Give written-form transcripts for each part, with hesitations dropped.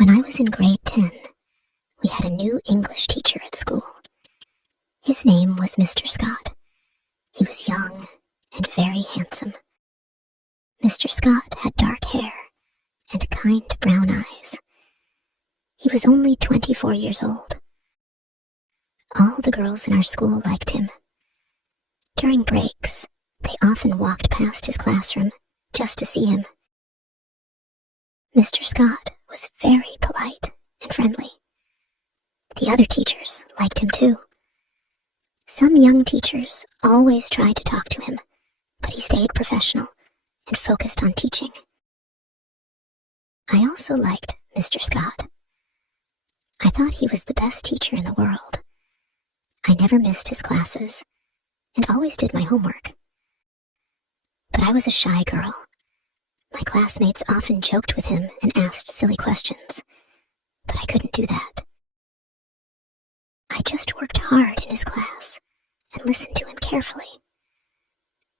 When I was in grade 10, we had a new English teacher at school. His name was Mr. Scott. He was young and very handsome. Mr. Scott had dark hair and kind brown eyes. He was only 24 years old. All the girls in our school liked him. During breaks, they often walked past his classroom just to see him. Mr. Scott was very polite and friendly. The other teachers liked him too. Some young teachers always tried to talk to him, but he stayed professional and focused on teaching. I also liked Mr. Scott. I thought he was the best teacher in the world. I never missed his classes and always did my homework. But I was a shy girl. My classmates often joked with him and asked silly questions, but I couldn't do that. I just worked hard in his class and listened to him carefully.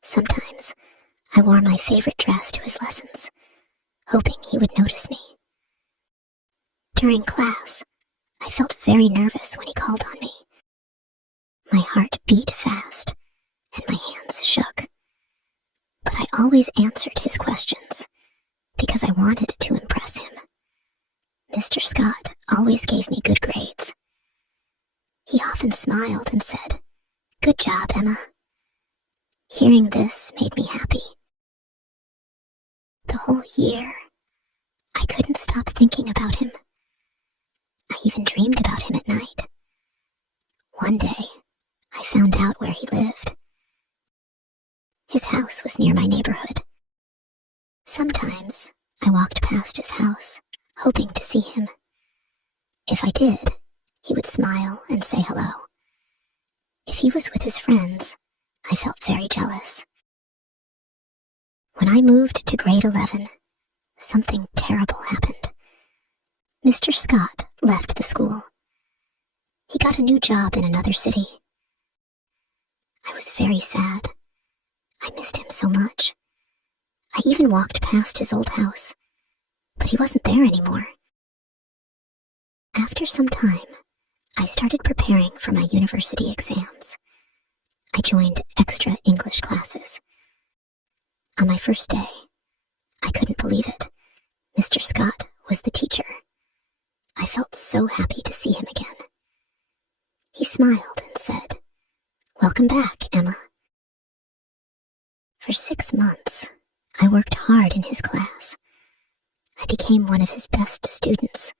Sometimes I wore my favorite dress to his lessons, hoping he would notice me. During class, I felt very nervous when he called on me. My heart beat fast and my hands shook. But I always answered his questions because I wanted to impress him. Mr. Scott always gave me good grades. He often smiled and said, "Good job, Emma." Hearing this made me happy. The whole year, I couldn't stop thinking about him. I even dreamed about him at night. One day, I found out where he lived. His house was near my neighborhood. Sometimes I walked past his house, hoping to see him. If I did, he would smile and say hello. If he was with his friends, I felt very jealous. When I moved to grade 11, something terrible happened. Mr. Scott left the school. He got a new job in another city. I was very sad. I missed him so much. I even walked past his old house, but he wasn't there anymore. After some time, I started preparing for my university exams. I joined extra English classes. On my first day, I couldn't believe it. Mr. Scott was the teacher. I felt so happy to see him again. He smiled and said, "Welcome back, Emma." For 6 months, I worked hard in his class. I became one of his best students.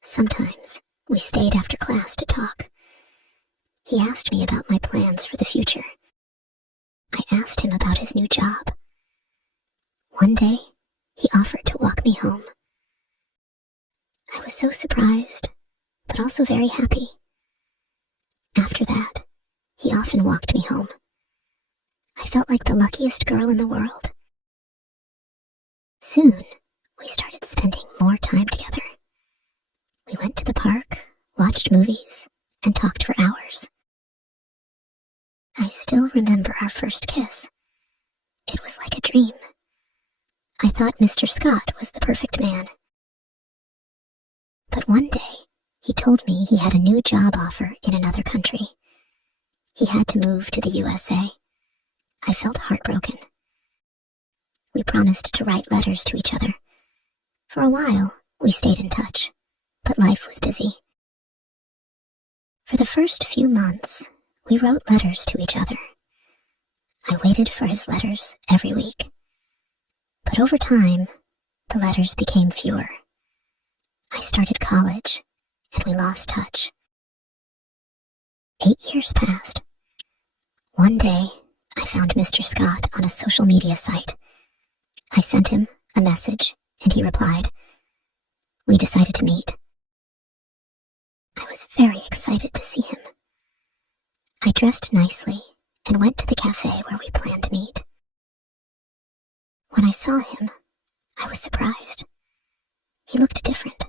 Sometimes we stayed after class to talk. He asked me about my plans for the future. I asked him about his new job. One day, he offered to walk me home. I was so surprised, but also very happy. After that, he often walked me home. I felt like the luckiest girl in the world. Soon, we started spending more time together. We went to the park, watched movies, and talked for hours. I still remember our first kiss. It was like a dream. I thought Mr. Scott was the perfect man. But one day, he told me he had a new job offer in another country. He had to move to the USA. I felt heartbroken. We promised to write letters to each other. For a while, we stayed in touch, but life was busy. For the first few months, we wrote letters to each other. I waited for his letters every week. But over time, the letters became fewer. I started college, and we lost touch. 8 years passed. One day, I found Mr. Scott on a social media site. I sent him a message, and he replied. We decided to meet. I was very excited to see him. I dressed nicely and went to the cafe where we planned to meet. When I saw him, I was surprised. He looked different.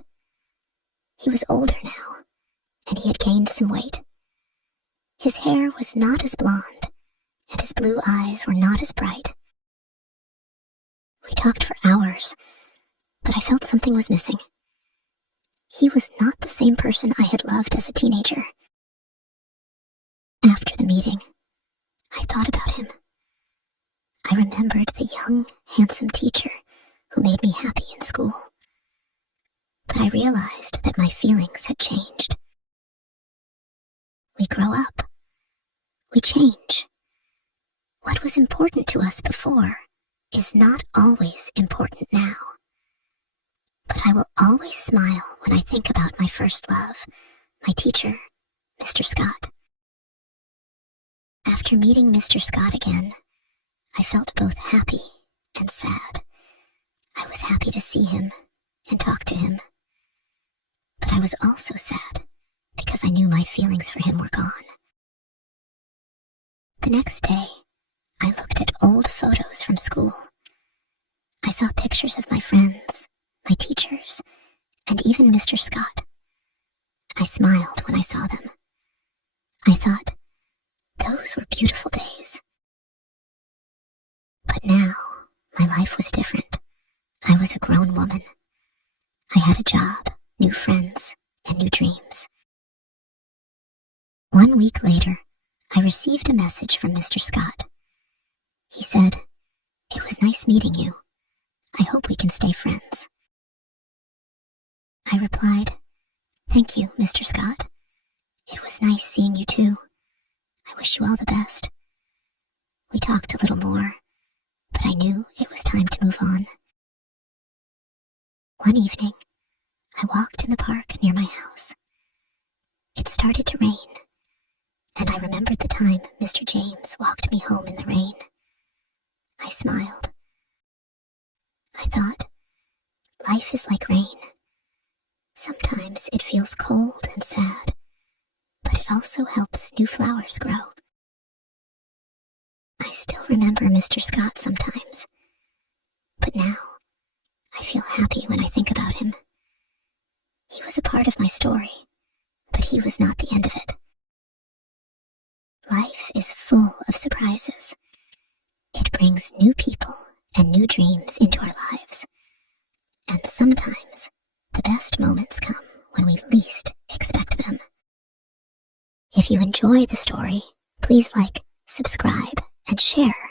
He was older now, and he had gained some weight. His hair was not as blonde, and his blue eyes were not as bright. We talked for hours, but I felt something was missing. He was not the same person I had loved as a teenager. After the meeting, I thought about him. I remembered the young, handsome teacher who made me happy in school. But I realized that my feelings had changed. We grow up. We change. What was important to us before is not always important now. But I will always smile when I think about my first love, my teacher, Mr. Scott. After meeting Mr. Scott again, I felt both happy and sad. I was happy to see him and talk to him. But I was also sad because I knew my feelings for him were gone. The next day, I looked at old photos from school. I saw pictures of my friends, my teachers, and even Mr. Scott. I smiled when I saw them. I thought, those were beautiful days. But now, my life was different. I was a grown woman. I had a job, new friends, and new dreams. 1 week later, I received a message from Mr. Scott. He said, "It was nice meeting you. I hope we can stay friends." I replied, "Thank you, Mr. Scott. It was nice seeing you too. I wish you all the best." We talked a little more, but I knew it was time to move on. One evening, I walked in the park near my house. It started to rain, and I remembered the time Mr. James walked me home in the rain. I smiled. I thought, life is like rain. Sometimes it feels cold and sad, but it also helps new flowers grow. I still remember Mr. Scott sometimes, but now I feel happy when I think about him. He was a part of my story, but he was not the end of it. Life is full of surprises. It brings new people and new dreams into our lives. And sometimes the best moments come when we least expect them. If you enjoy the story, please like, subscribe, and share.